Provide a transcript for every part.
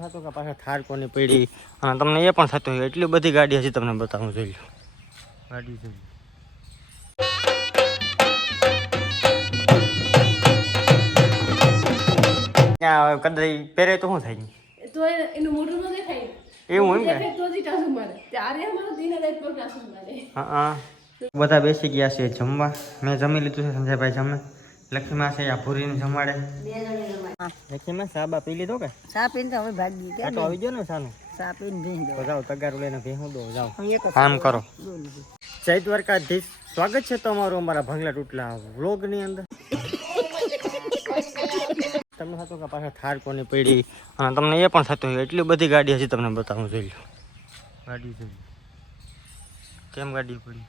તમને થતું કે પાછા થાર કોની પડી અને તમને એ પણ થતું હોય એટલી બધી ગાડી હજી તમને બતાવું જોઈ લો ગાડી જોઈ ત્યાં કદાચ પહેરે તો શું થાય તો એનું મોઢું ન દેખાય એવું એમ કે તો જ ટાસુ મારે ત્યારે અમારો દિન રાત પર ટાસુ મારે હા બધા બેસી ગયા છે જમવા મેં જમી લીધું છે સંજયભાઈ જમે લક્ષ્મીમાં છે આ પૂરીને જમાડે લક્ષ્મીમાં સાબા પી લીધો કે ચા પીને તો હવે ભાગી આ તો આવી ગયો ને સાનું ચા પીને ભીંગ તો જાઓ તગારું લઈને ભેહું દો જાઓ કામ કરો જય દ્વારકાધીશ સ્વાગત છે તમારું અમારા ભંગલા તૂટલા વ્લોગની અંદર તમને થતું કે પાછા થાર કોની પડી અને તમને એ પણ થતું હોય એટલી બધી ગાડી હજી તમને બતાવું જોઈ લો ગાડી જોઈ કેમ ગાડી પડી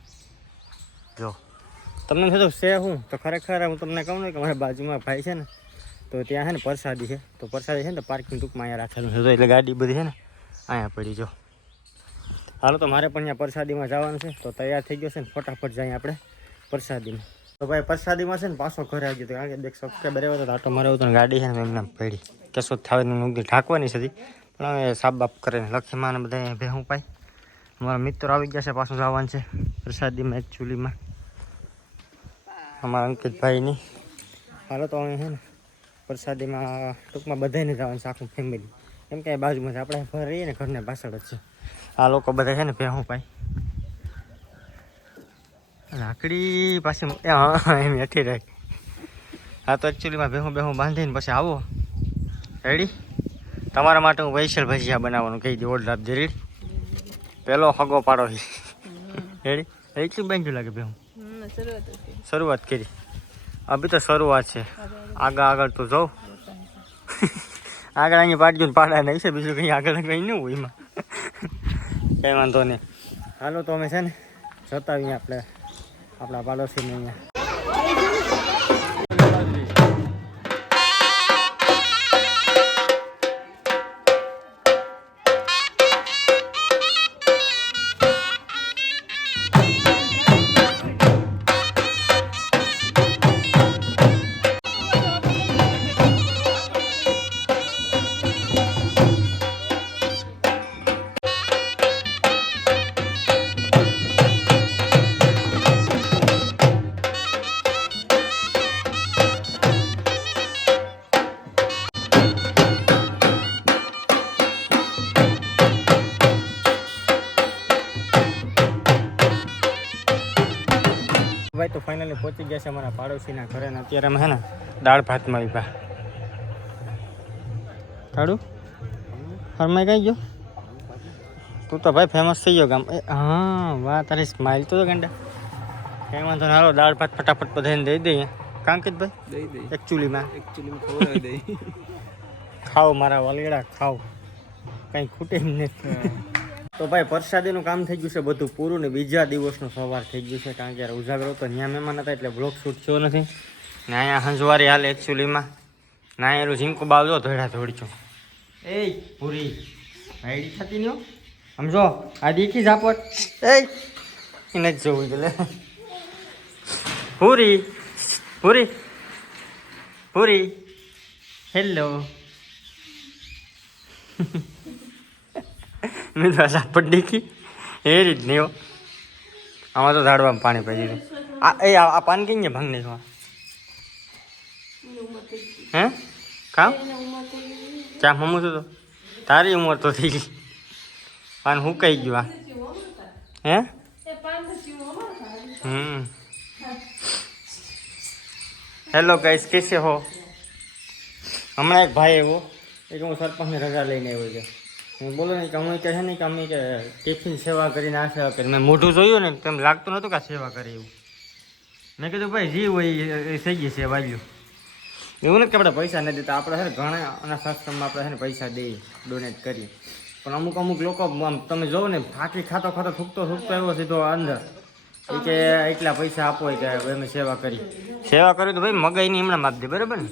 જો તમને થતું છે હું તો ખરેખર હું તમને કહું ને કે મારા બાજુમાં ભાઈ છે ને તો ત્યાં છે ને પ્રસાદી છે તો પ્રસાદી છે ને તો પાર્કિંગ ટૂંકમાં અહીંયા રાખેલું છે એટલે ગાડી બધી છે ને અહીંયા પડી જો હાલો તો મારે પણ અહીંયા પ્રસાદીમાં જવાનું છે તો તૈયાર થઈ ગયો છે ને ફટાફટ જઈએ આપણે પ્રસાદીમાં તો ભાઈ પ્રસાદીમાં છે ને પાછો ઘરે આવી ગયો કારણ કે દેખ સબસ્ક્રાઈબર આવ્યો તો આટો મારે તો ગાડી છે ને એમને પડી કેસો થાવાની ઢાંકવાની છે પણ હવે સાફ બાપ કરીને લક્ષ્મીમાં ને બધા ભેહું પાય અમારા મિત્રો આવી ગયા છે પાછું જવાનું છે પ્રસાદીમાં એકચ્યુઅલીમાં અમારા અંકિતભાઈની હાલો તો અહીં છે ને પ્રસાદીમાં ટૂંકમાં બધાને જવાનું છે આખું ફેમિલી એમ કે બાજુમાં આપણે ઘર રહીએ ને ઘરને પાછળ જ છે આ લોકો બધા છે ને ભેહું પાય લાકડી પાછી એમ હેઠી રહી હા તો એકચ્યુઅલીમાં ભેહું બાંધીને પછી આવો રેડી તમારા માટે હું વૈશાલ ભજીયા બનાવવાનું કહી દઉં ઓર્ડર આપજે રેડી પહેલો હગો પાડો રેડી એટલું બાંધ્યું લાગે ભેહું શરૂઆત કરી અભી તો શરૂઆત છે આગળ તો જાઉં આગળ અહીંયા પાડજો ને પાડા નહીં છે બીજું કંઈ આગળ કંઈ નહીં હોય એમાં કંઈ વાંધો નહીં હાલો તો અમે છે ને જતા આવીએ આપણે આપણા પાડોશીને અહીંયા ભાઈ તો ફાઇનલી પહોંચી ગયા છે અમારા પાડોશીના ઘરે ને અત્યારે અમે હે ને દાળ ભાતમાં આવ્યા કાઢું ફરમાઈ કઈ ગયો તું તો ભાઈ ફેમસ થઈ ગયો ગામ હા વાહ તારી સ્માઇલ તો ગંડા કંઈ વાંધો ને હાલો દાળ ભાત ફટાફટ બધાને દઈ દઈએ કાંકિતભાઈ દઈ એકચ્યુઅલીમાં ખવડાવી દઈ ખાઓ મારા વાલીડા ખાઓ કંઈ ખૂટે એમ નથી તો ભાઈ પ્રસાદીનું કામ થઈ ગયું છે બધું પૂરું ને બીજા દિવસનું સવાર થઈ ગયું છે કારણ કે ઉજાગરો તો ત્યાં મહેમાન હતા એટલે બ્લોગ શૂટ થયો નથી ને અહીંયા હંજવારી હાલ એકચ્યુઅલીમાં ના એનું ઝીંકું બાવજો ધોળા ધોડજો એ પૂરી આઈડી થતી નહીં સમજો આ દીખી ઝાપટ એને જ જોવું એટલે પૂરી પૂરી પૂરી હેલો મેં તો ઝાપટ દીખી એ રીત નહીં હો આમાં તો ઝાડવામાં પાણી પડી દીધું આ પાન કઈ ભંગ નહીં હે કામ ક્યાં મમ્મું તો તારી ઉંમર તો થઈ ગઈ પાન હું કહી ગયું આ હે હેલો ગાઈસ કેસે હો હમણાં એક ભાઈ એવો એક હું સરપંચની રજા લઈને આવ્યો છે હું બોલો ને કે અમે કે છે ને કે અમે કે ટિફિન સેવા કરીને આ સેવા કરી મેં મોઢું જોયું ને તેમ લાગતું નહોતું કે આ સેવા કરે એવું મેં કીધું ભાઈ જી હોય એ થઈ ગઈ સેવા લ્યો એવું નથી કે આપણે પૈસા નથી દેતા આપણે છે ને ઘણા અનાથ આશ્રમમાં આપણે છે ને પૈસા દઈએ ડોનેટ કરીએ પણ અમુક લોકો આમ તમે જોવો ને ફાંકી ખાતો થૂકતો આવ્યો સીધો અંદર એ કે એટલા પૈસા આપો કે અમે સેવા કરી તો ભાઈ મગાઈની હમણાં માપ દે બરાબર ને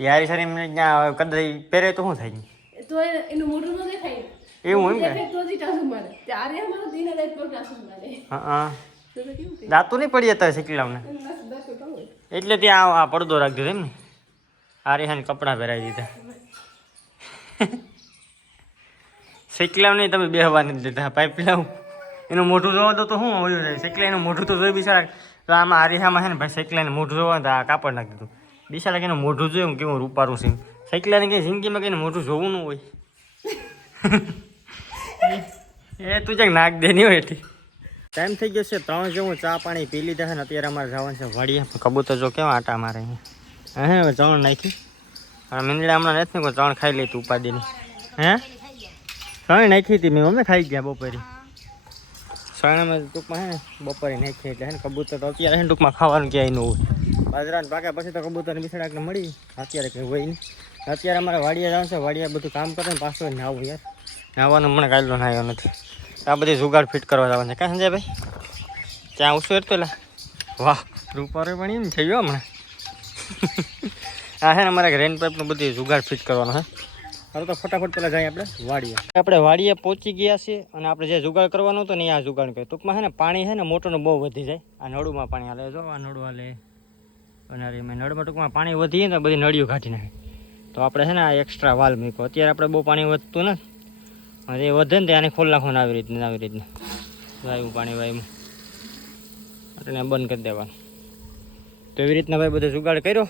ત્યારે સર એમને ત્યાં કદાચ પહેરે તો શું થાય તો એનું મોઢું ન દેખાય એવું એમ કે તો જ ટાસુ મારે ત્યારે અમારો દિન રાત પર ટાસુ મારે હા દાંતું નહીં પડી જતા શીખલાવને એટલે ત્યાં આ પડદો રાખી દીધો એમ ને આ રેહાને કપડાં પહેરાવી દીધા શેકલાવ નહીં તમે બેહવા નથી દેતા પાઇપ લાવ એનું મોઢું જોવા દો તો શું હોય જાય શેકલા એનું મોઢું તો જોઈ બિચારા તો આમાં આરિહામાં છે ને ભાઈ શેકલાને મોઢું જોવા તો આ કાપડ નાખી દીધું બિચારા કે એનું મોઢું જોયું કેવું રૂપારું છે શેકલાને કંઈ જિંદગીમાં કંઈને મોઢું જોવું ન હોય એ તું ક્યાંક નાખ દે નહીં હોય એટલી ટાઈમ થઈ ગયો છે 3 જેવું ચા પાણી પી લીધા છે ને અત્યારે અમારે જવાનું છે વાડીએ કબૂતર જો કેવા આટા મારે અહીંયા હે હવે ચણ નાખી અને મીંદડા હમણાં નથી ને કોઈ ચણ ખાઈ લઈ તું ઉપાદીની હે ચણ નાખી હતી મેં અમે ખાઈ ગયા બપોરે ચણામાં ટૂંકમાં હે ને બપોરે નાખી એટલે હે ને કબૂતર તો અત્યારે હે ને ટૂંકમાં ખાવાનું ક્યાંય ન હોય બાજરાને પાક્યા પછી તો કબૂતરને બિછડાકને મળી અત્યારે કંઈ હોય નહીં અત્યારે અમારે વાડીએ જવાનું છે વાડીએ બધું કામ કરે ને પાછું નાવું યાર નાવાનું મને કાયલો નાયો નથી આ બધી જુગાડ ફિટ કરવા જવાનું છે કાં સંજયભાઈ ત્યાં આવશું એટલે પેલા વાહ રૂપારો પણ એમ થઈ ગયો હમણાં આ છે ને અમારે રેન પાઇપનું બધી જુગાડ ફિટ કરવાનો હે હવે તો ફટાફટ પહેલાં જઈએ આપણે વાડીએ પહોંચી ગયા છીએ અને આપણે જે જુગાડ કરવાનું હતું ને એ આ જુગાડ કરીએ ટૂંકમાં છે ને પાણી છે ને મોટરનું બહુ વધી જાય આ નળુમાં પાણી હાલે જો આ નળું હાલે અને એમાં નળમાં ટૂંકમાં પાણી વધીએ ને બધી નળીઓ કાઢી નાખે તો આપણે છે ને આ એક્સ્ટ્રા વાલ મૂક્યો અત્યારે આપણે બહુ પાણી વધતું ને એ વધે ને ત્યાં ખોલ નાખવાનું આવી રીતના વાયું પાણી વાયું એટલે બંધ કરી દેવાનું તો એવી રીતના ભાઈ બધો જુગાડ કર્યો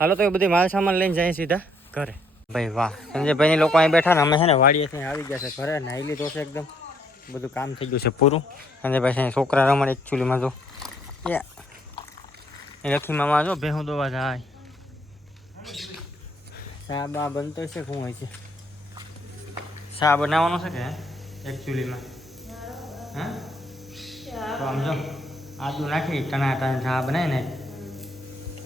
હાલો તો એ બધી માલ સામાન લઈને જાય સીધા ઘરે ભાઈ વાહ સંજયભાઈની લોકો અહીં બેઠા ને અમે છે ને વાડીએથી આવી ગયા છે ઘરે નાહી લીધો છે એકદમ બધું કામ થઈ ગયું છે પૂરું સંજયભાઈ છે છોકરા રમણ એકચ્યુઅલીમાં જો એ લખી મામા જો ભેહું દોવા જાય શા બા બનતો છે શું હોય છે શા બનાવવાનો છે કે એકચ્યુઅલીમાં હા તો આમ જો આદુ નાખી ટનાટા શા બનાવી ને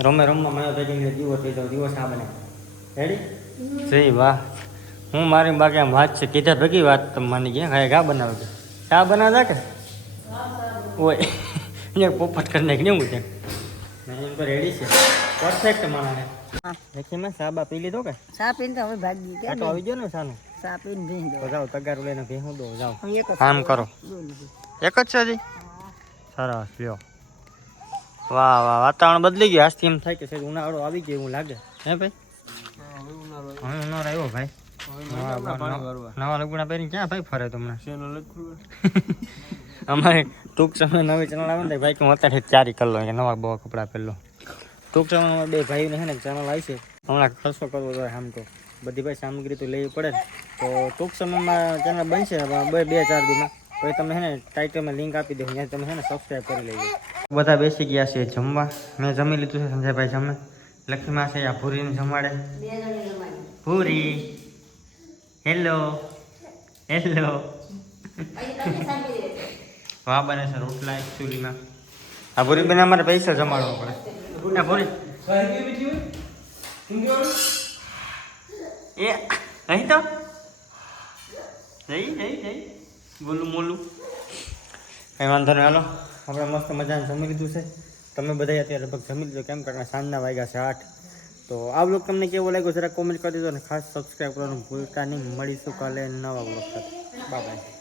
રમવા મને ભેગી દિવસ થઈ જાવ દિવસ શા બને રેડી જઈ વાહ હું મારી બાકી આમ વાત છે કીધા ભેગી વાત તમે માની ગયા ખાય ઘા બનાવે છે શા બનાવતા કે ઓય અહીંયા પોપટ કરી નાખી એવું છે એમ તો રેડી છે પરફેક્ટ માણસ લખીમાં સાબા પી લીધો કે ચા પીને તો હવે ભાગી ગયા તો આવી ગયો ને સાનું ચા પીને ભીંગ તો જાઓ તગારું લઈને ભેહું દો જાઓ એક કામ કરો એક જ છે હજી સરસ લ્યો વાહ વાહ વાતાવરણ બદલી ગયું આજથી એમ થાય કે સાહેબ ઉનાળો આવી ગયો એવું લાગે હે ભાઈ હવે ઉનાળો આવ્યો ભાઈ નવા લગુણા પહેરીને ક્યાં ભાઈ ફરે તમને અમારે ટૂંક સમય નવી ચેનલ આવે ને ભાઈ કે હું અત્યારે તૈયારી કરી લો કે નવા બવા કપડાં પહેરલો ટૂંક સમયમાં બે ભાઈને છે ને ચેનલ આવી છે હમણાં ખર્ચો કરવો જોઈએ આમ તો બધી ભાઈ સામગ્રી તો લેવી પડે ને તો ટૂંક સમયમાં ચેનલ બનશે 2-4 દીમાં પછી તમે છે ને ટાઇટલમાં લિંક આપી દઉં ત્યાં તમે છે ને સબસ્ક્રાઈબ કરી લેજો બધા બેસી ગયા છે જમવા મેં જમી લીધું છે સંજયભાઈ જમે લક્ષ્મીમાં છે આ ભૂરીને જમાડે ભૂરી હેલો હેલો વાહ બને છે રોટલા એકચ્યુઅલીમાં આ ભૂરી બેન અમારે પૈસા જમાડવા પડે ભૂરી એ અહીં તો જઈ બોલું મોલું કંઈ વાંધો નહીં હાલો આપણે મસ્ત મજાને જમી લીધું છે તમે બધા અત્યારે લગભગ જમી લીધું કેમ કારણ સાંજના વાગ્યા છે 8 તો આ બ્લોગ તમને કેવો લાગ્યો જરા કોમેન્ટ કરી દેજો અને ખાસ સબસ્ક્રાઈબ કરવાનું ભૂલતા નહીં મળીશું કાલે નવા બ્લોગ સાથે બાય બાય